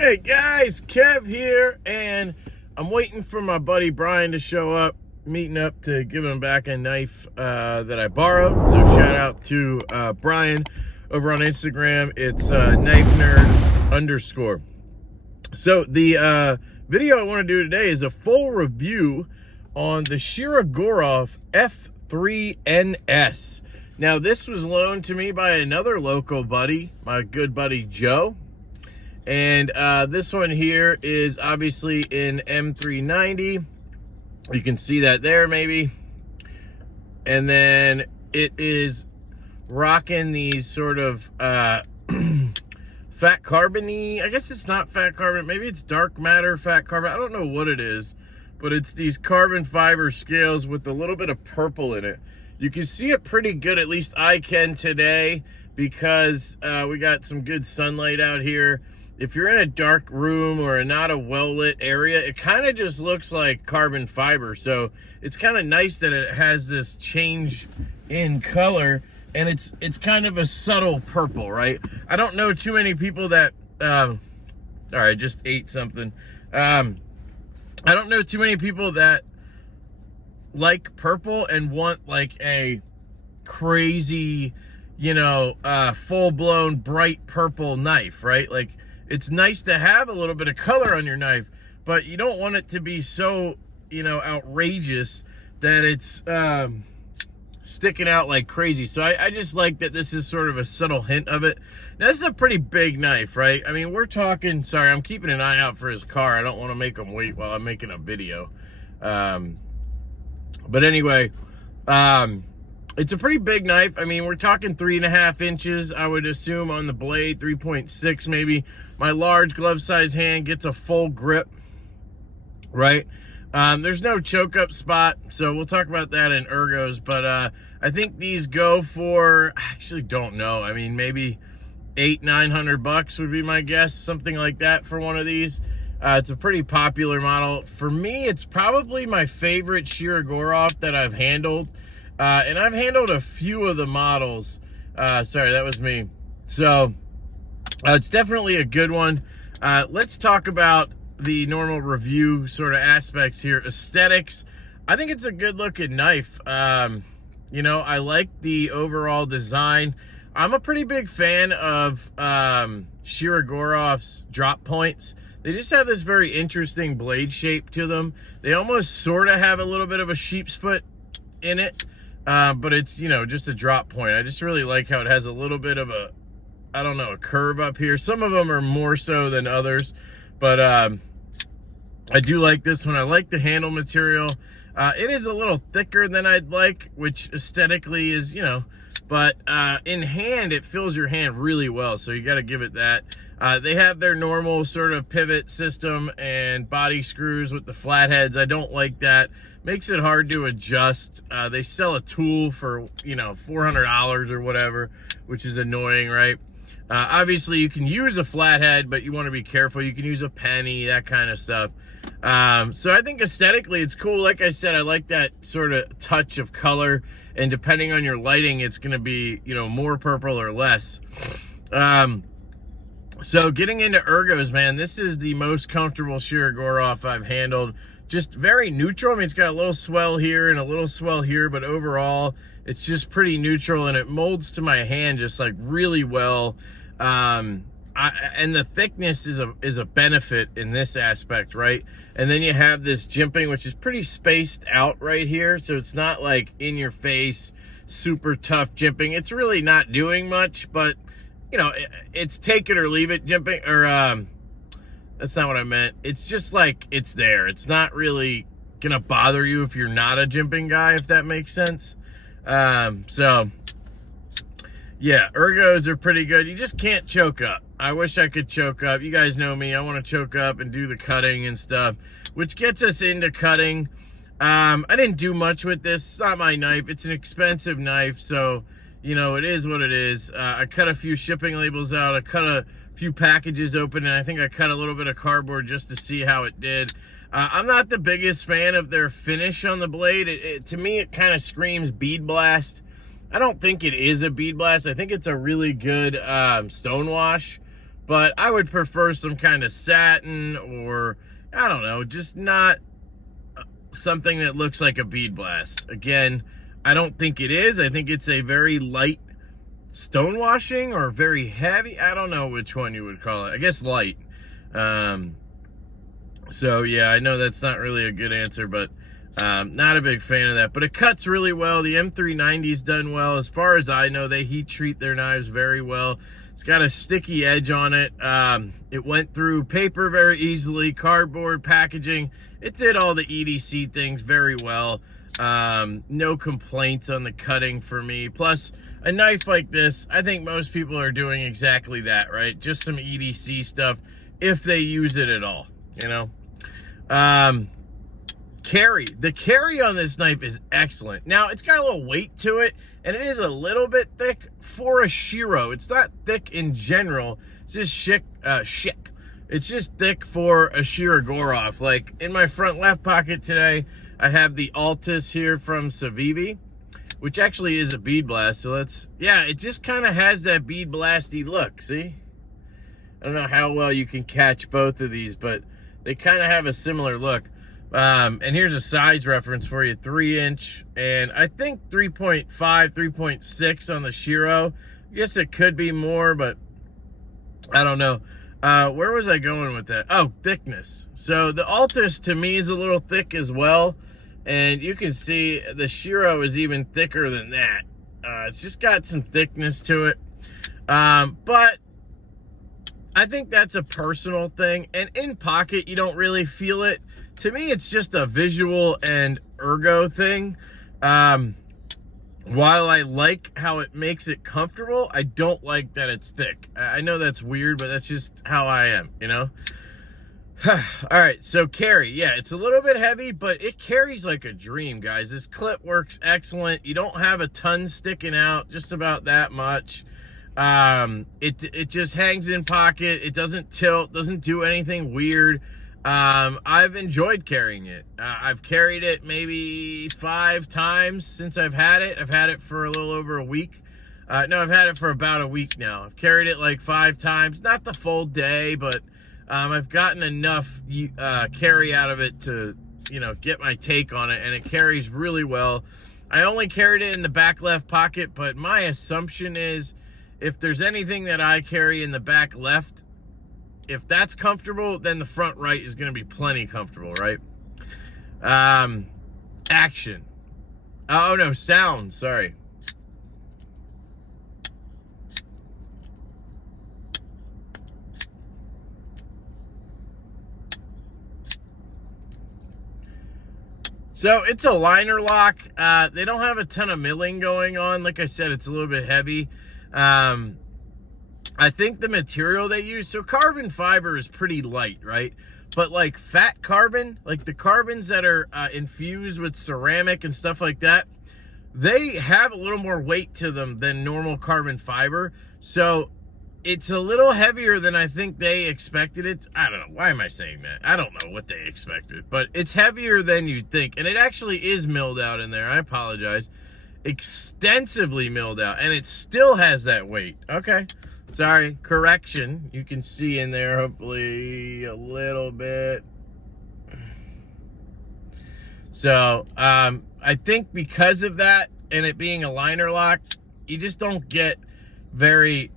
Hey guys, Kev here, and I'm waiting for my buddy Brian to show up, meeting up to give him back a knife that I borrowed. So shout out to Brian over on Instagram. It's knifenerd_. So the video I want to do today is a full review on the Shirogorov F3NS. Now this was loaned to me by another local buddy, my good buddy Joe. And this one here is obviously in M390. You can see that there maybe. And then it is rocking these sort of fat carbon-y. I guess it's not fat carbon. Maybe it's dark matter fat carbon. I don't know what it is. But it's these carbon fiber scales with a little bit of purple in it. You can see it pretty good, at least I can today, because we got some good sunlight out here. If you're in a dark room or not a well-lit area, it kind of just looks like carbon fiber. So it's kind of nice that it has this change in color, and it's kind of a subtle purple, right? I don't know too many people that, all right, I just ate something. I don't know too many people that like purple and want like a crazy, you know, full-blown bright purple knife, right? Like, it's nice to have a little bit of color on your knife, but you don't want it to be so, you know, outrageous that it's sticking out like crazy. So I just like that this is sort of a subtle hint of it. Now, this is a pretty big knife, right? I mean, we're talking, sorry, I'm keeping an eye out for his car. I don't want to make him wait while I'm making a video. But anyway, it's a pretty big knife. I mean, we're talking 3.5 inches, I would assume, on the blade, 3.6 maybe. My large glove size hand gets a full grip, right? There's no choke up spot, so we'll talk about that in ergos. But I think these go for, I actually don't know. I mean, maybe $800-900 would be my guess, something like that for one of these. It's a pretty popular model. For me, it's probably my favorite Shirogorov that I've handled. And I've handled a few of the models. Sorry, that was me. So it's definitely a good one. Let's talk about the normal review sort of aspects here. Aesthetics. I think it's a good looking knife. You know, I like the overall design. I'm a pretty big fan of Shirogorov's drop points. They just have this very interesting blade shape to them. They almost sort of have a little bit of a sheep's foot in it. But it's, you know, just a drop point. I just really like how it has a little bit of a, I don't know, a curve up here. Some of them are more so than others, but I do like this one. I like the handle material. It is a little thicker than I'd like, which aesthetically is, you know, but in hand, it fills your hand really well, so you got to give it that. They have their normal sort of pivot system and body screws with the flatheads. I don't like that. Makes it hard to adjust. They sell a tool for, you know, $400 or whatever, which is annoying, right? Obviously, you can use a flathead, but you want to be careful. You can use a penny, that kind of stuff. So I think aesthetically, it's cool. Like I said, I like that sort of touch of color, and depending on your lighting, it's going to be, you know, more purple or less. So getting into ergos, man, this is the most comfortable Shirogorov I've handled. Just very neutral. I mean, it's got a little swell here and a little swell here, but overall, it's just pretty neutral, and it molds to my hand just like really well. And the thickness is a benefit in this aspect, right? And then you have this jimping, which is pretty spaced out right here, so it's not like in your face, super tough jimping. It's really not doing much, but you know, it's take it or leave it jimping, or that's not what I meant. It's just like, it's there. It's not really gonna bother you if you're not a jimping guy, if that makes sense. So yeah, ergos are pretty good. You just can't choke up. I wish I could choke up. You guys know me. I want to choke up and do the cutting and stuff, which gets us into cutting. I didn't do much with this. It's not my knife. It's an expensive knife, so you know, it is what it is. I cut a few shipping labels out. I cut a few packages open, and I think I cut a little bit of cardboard just to see how it did. I'm not the biggest fan of their finish on the blade. To me, it kind of screams bead blast. I don't think it is a bead blast. I think it's a really good stone wash, but I would prefer some kind of satin, or I don't know, just not something that looks like a bead blast. Again, I don't think it is. I think it's a very light stonewashing, or very heavy. I don't know which one you would call it. I guess light. So yeah, I know that's not really a good answer, but not a big fan of that. But it cuts really well. The M390's done well. As far as I know, they heat treat their knives very well. It's got a sticky edge on it. It went through paper very easily, cardboard, packaging. It did all the EDC things very well. No complaints on the cutting for me. Plus, a knife like this, I think most people are doing exactly that, right? Just some EDC stuff, if they use it at all, you know? Carry. The carry on this knife is excellent. Now, it's got a little weight to it, and it is a little bit thick for a Shiro. It's not thick in general. It's just chic. It's just thick for a Shirogorov. Like, in my front left pocket today, I have the Altus here from Savivi, which actually is a bead blast. So yeah, it just kind of has that bead blasty look, see? I don't know how well you can catch both of these, but they kind of have a similar look. And here's a size reference for you, 3-inch, and I think 3.5, 3.6 on the Shiro. I guess it could be more, but I don't know. Where was I going with that? Oh, thickness. So the Altus to me is a little thick as well, and you can see the Shiro is even thicker than that. It's just got some thickness to it, but I think that's a personal thing, and in pocket you don't really feel it. To me, it's just a visual and ergo thing. While I like how it makes it comfortable, I don't like that it's thick. I know that's weird, but that's just how I am, you know? All right, so carry. Yeah, it's a little bit heavy, but it carries like a dream, guys. This clip works excellent. You don't have a ton sticking out, just about that much. It just hangs in pocket. It doesn't tilt, doesn't do anything weird. I've enjoyed carrying it. I've carried it maybe 5 times since I've had it. I've had it for a little over a week. No, I've had it for about a week now. I've carried it like 5 times, not the full day, but I've gotten enough carry out of it to, you know, get my take on it, and it carries really well. I only carried it in the back left pocket, but my assumption is if there's anything that I carry in the back left, if that's comfortable, then the front right is going to be plenty comfortable, right? Action. Oh, no, sound, sorry. So it's a liner lock. They don't have a ton of milling going on. Like I said, it's a little bit heavy. I think the material they use, so carbon fiber is pretty light, right? But like fat carbon, like the carbons that are infused with ceramic and stuff like that, they have a little more weight to them than normal carbon fiber. So it's a little heavier than I think they expected it. I don't know. Why am I saying that? I don't know what they expected, but it's heavier than you'd think. And it actually is milled out in there. I apologize. Extensively milled out, and it still has that weight. Okay. Sorry, correction. You can see in there, hopefully, a little bit. So, I think because of that, and it being a liner lock, you just don't get very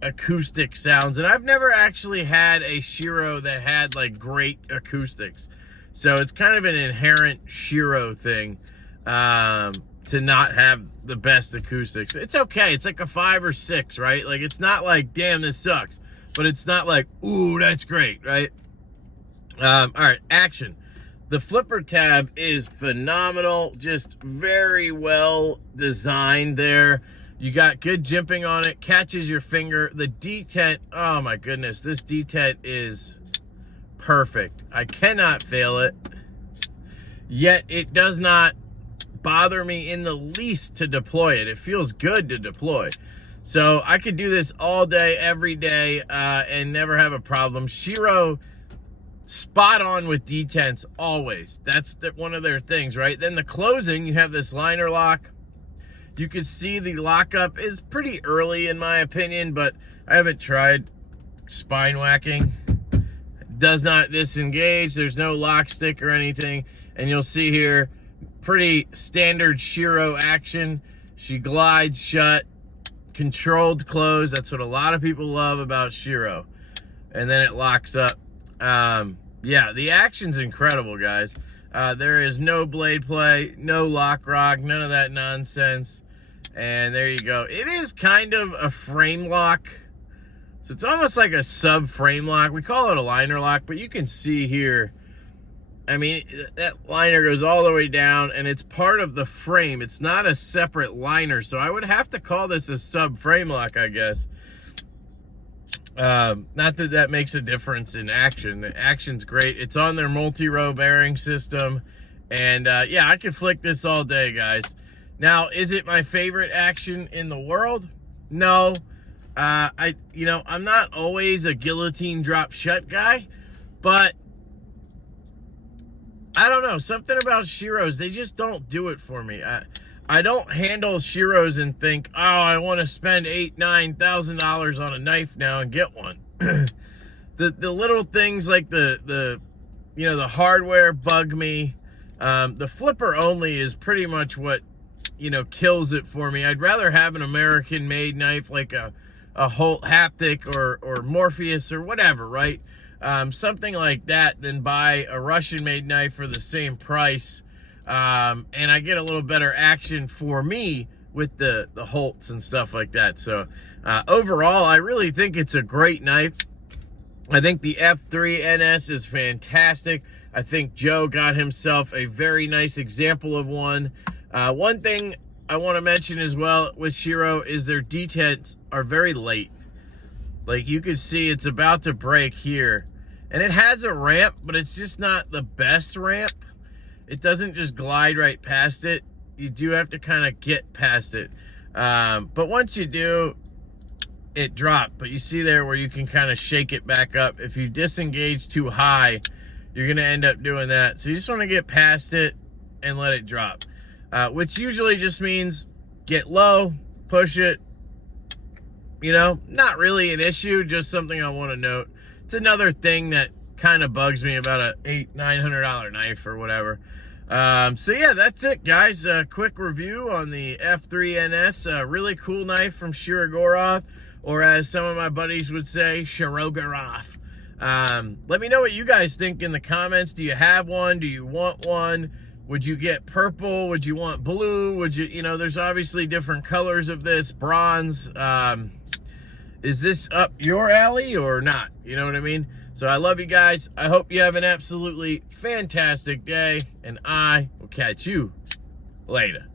acoustic sounds. And I've never actually had a Shiro that had, like, great acoustics. So, it's kind of an inherent Shiro thing, to not have the best acoustics. It's okay. It's like a 5 or 6, right? Like, it's not like, damn, this sucks. But it's not like, ooh, that's great, right? All right, action. The flipper tab is phenomenal. Just very well designed there. You got good jimping on it. Catches your finger. The detent, oh my goodness. This detent is perfect. I cannot fail it. Yet it does not bother me in the least to deploy it. It feels good to deploy. So I could do this all day, every day, and never have a problem. Shiro, spot on with detents always. That's one of their things, right? Then the closing, you have this liner lock. You can see the lockup is pretty early in my opinion, but I haven't tried spine whacking. Does not disengage. There's no lock stick or anything. And you'll see here, pretty standard Shiro action. She glides shut, controlled close. That's what a lot of people love about Shiro. And then it locks up. Yeah, the action's incredible, guys. There is no blade play, no lock rock, none of that nonsense. And there you go. It is kind of a frame lock. So it's almost like a sub frame lock. We call it a liner lock, but you can see here, I mean, that liner goes all the way down and it's part of the frame. It's not a separate liner. So I would have to call this a sub frame lock, I guess. Not that that makes a difference in action. The action's great. It's on their multi-row bearing system. And yeah, I could flick this all day, guys. Now, is it my favorite action in the world? No. You know, I'm not always a guillotine drop shut guy, but I don't know, something about Shiros, they just don't do it for me. I don't handle Shiros and think, oh, I want to spend $8,000-$9,000 on a knife now and get one. The little things like the you know, the hardware bug me. The flipper only is pretty much what, you know, kills it for me. I'd rather have an American made knife like a Holt Haptic or Morpheus or whatever, right? Something like that than buy a Russian made knife for the same price. And I get a little better action for me with the Holts and stuff like that. So overall, I really think it's a great knife. I think the F3NS is fantastic. I think Joe got himself a very nice example of one. One thing I want to mention as well with Shiro is their detents are very late. Like you can see it's about to break here. And it has a ramp, but it's just not the best ramp. It doesn't just glide right past it. You do have to kind of get past it. But once you do, it dropped. But you see there where you can kind of shake it back up. If you disengage too high, you're going to end up doing that. So you just want to get past it and let it drop. Which usually just means get low, push it. You know, not really an issue, just something I want to note. It's another thing that kind of bugs me about a $800-900 knife or whatever. So yeah, that's it, guys. Quick review on the F3NS. Really cool knife from Shirogorov, or as some of my buddies would say, Shirogorov. Let me know what you guys think in the comments. Do you have one? Do you want one? Would you get purple? Would you want blue? Would you, you know, there's obviously different colors of this. Bronze. Is this up your alley or not? You know what I mean? So I love you guys. I hope you have an absolutely fantastic day, and I will catch you later.